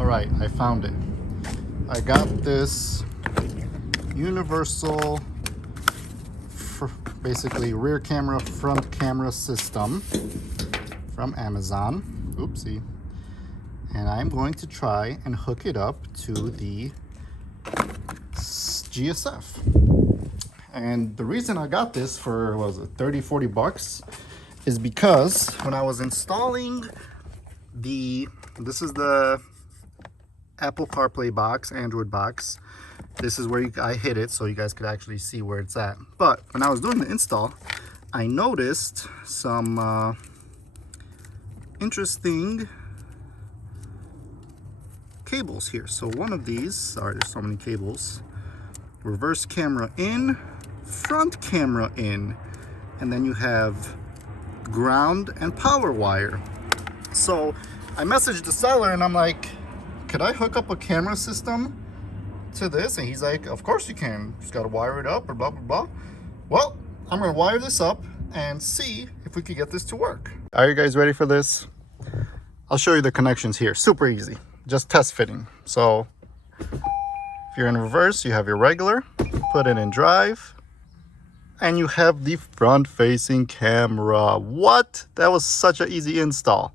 All right, I found it. I got this universal, basically rear camera, front camera system from Amazon. Oopsie. And I'm going to try and hook it up to the GSF. And the reason I got this for, what was it, 30-40 bucks, is because when I was installing this is the Apple CarPlay box, Android box. This is where I hit it so you guys could actually see where it's at. But when I was doing the install, I noticed some interesting cables here. So one of these, sorry, there's so many cables. Reverse camera in, front camera in, and then you have ground and power wire. So I messaged the seller and I'm like, could I hook up a camera system to this? And he's like, of course you can, just gotta wire it up or blah blah blah. Well, I'm gonna wire this up and see if we could get this to work. Are you guys ready for this? I'll show you the connections here. Super easy, just test fitting. So if you're in reverse, you have your regular, put it in drive, and you have the front facing camera. What? That was such an easy install.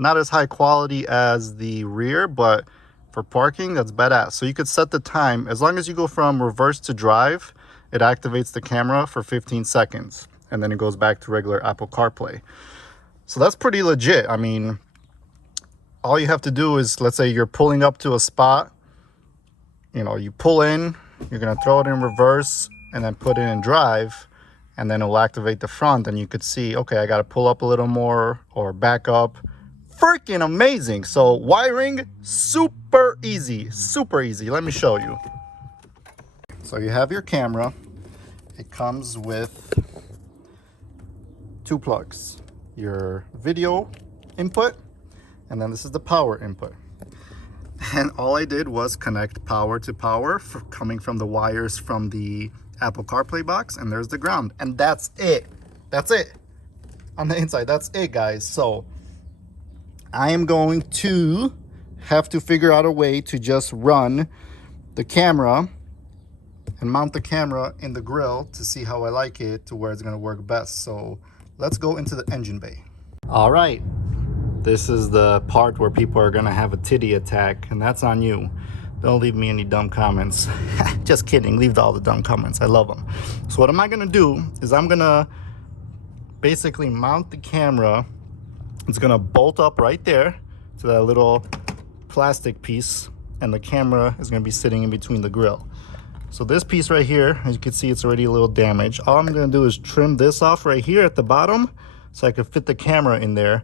Not as high quality as the rear, but for parking, that's badass. So you could set the time. As long as you go from reverse to drive, it activates the camera for 15 seconds. And then it goes back to regular Apple CarPlay. So that's pretty legit. I mean, all you have to do is, let's say you're pulling up to a spot. You know, you pull in, you're going to throw it in reverse and then put it in drive. And then it'll activate the front. And you could see, okay, I got to pull up a little more or back up. Freaking amazing. So wiring, super easy, super easy. Let me show you. So you have your camera. It comes with two plugs, your video input, and then this is the power input. And all I did was connect power to power coming from the wires from the Apple CarPlay box, and there's the ground, and that's it. That's it on the inside. That's it, guys. So I am going to have to figure out a way to just run the camera and mount the camera in the grill to see how I like it to where it's going to work best. So let's go into the engine bay. All right, this is the part where people are going to have a titty attack, and that's on you. Don't leave me any dumb comments. Just kidding, leave all the dumb comments. I love them. So what am I going to do is I'm going to basically mount the camera. It's gonna bolt up right there to that little plastic piece, and the camera is gonna be sitting in between the grill. So this piece right here, as you can see, it's already a little damaged. All I'm gonna do is trim this off right here at the bottom so I could fit the camera in there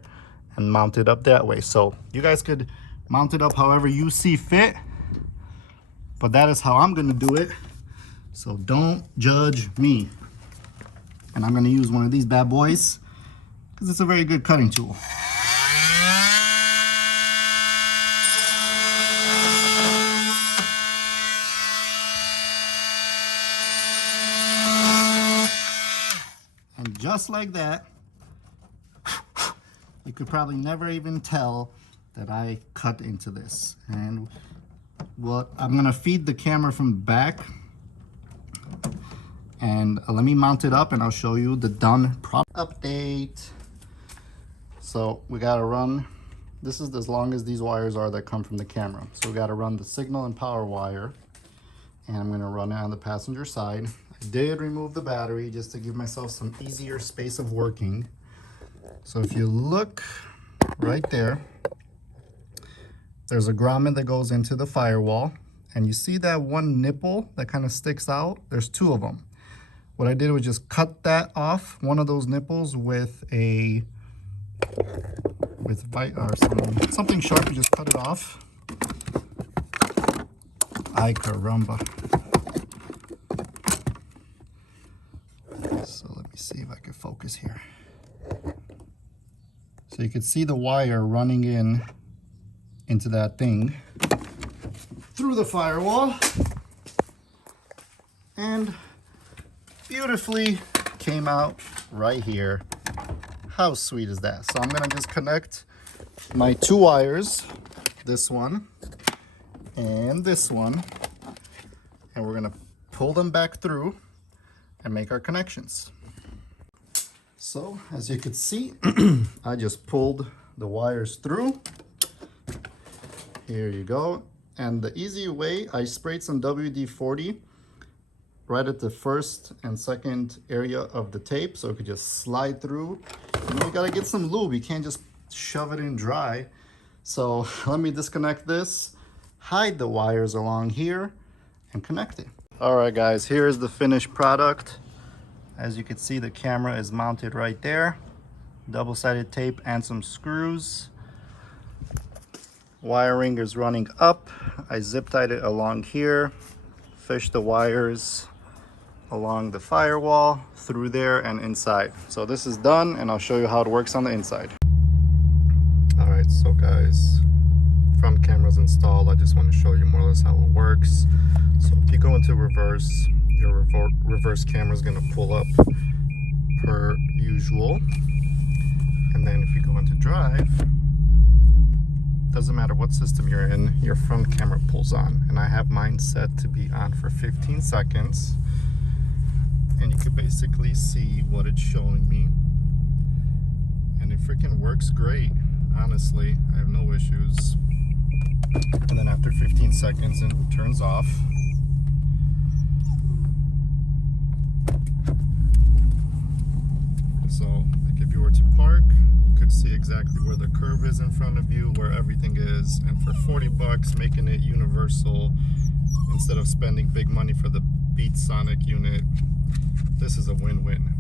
and mount it up that way. So you guys could mount it up however you see fit, but that is how I'm gonna do it. So don't judge me. And I'm gonna use one of these bad boys because it's a very good cutting tool. And just like that, you could probably never even tell that I cut into this. And what I'm gonna feed the camera from the back, and let me mount it up and I'll show you the done product update. So we gotta run, this is as long as these wires are that come from the camera. So we gotta run the signal and power wire, and I'm gonna run it on the passenger side. I did remove the battery just to give myself some easier space of working. So if you look right there, there's a grommet that goes into the firewall, and you see that one nipple that kind of sticks out? There's two of them. What I did was just cut that off, one of those nipples, with something sharp. You just cut it off. Ay caramba. So let me see if I can focus here. So you can see the wire running into that thing through the firewall, and beautifully came out right here. How sweet is that? So I'm gonna just connect my two wires this one and this one, and we're gonna pull them back through and make our connections. So as you can see, I just pulled the wires through. Here you go. And the easy way, I sprayed some WD-40 right at the first and second area of the tape, so it could just slide through. You know, you gotta get some lube. You can't just shove it in dry. So let me disconnect this, hide the wires along here, and connect it. All right, guys, here's the finished product. As you can see, the camera is mounted right there. Double-sided tape and some screws. Wiring is running up. I zip tied it along here, fished the wires along the firewall, through there and inside. So this is done, and I'll show you how it works on the inside. All right, so guys, front camera's installed. I just want to show you more or less how it works. So if you go into reverse, your reverse camera is going to pull up per usual. And then if you go into drive, doesn't matter what system you're in, your front camera pulls on. And I have mine set to be on for 15 seconds. And you can basically see what it's showing me. And it freaking works great, honestly. I have no issues. And then after 15 seconds, it turns off. So, like if you were to park, you could see exactly where the curve is in front of you, where everything is. And for 40 bucks, making it universal, instead of spending big money for the Beat Sonic unit, this is a win-win.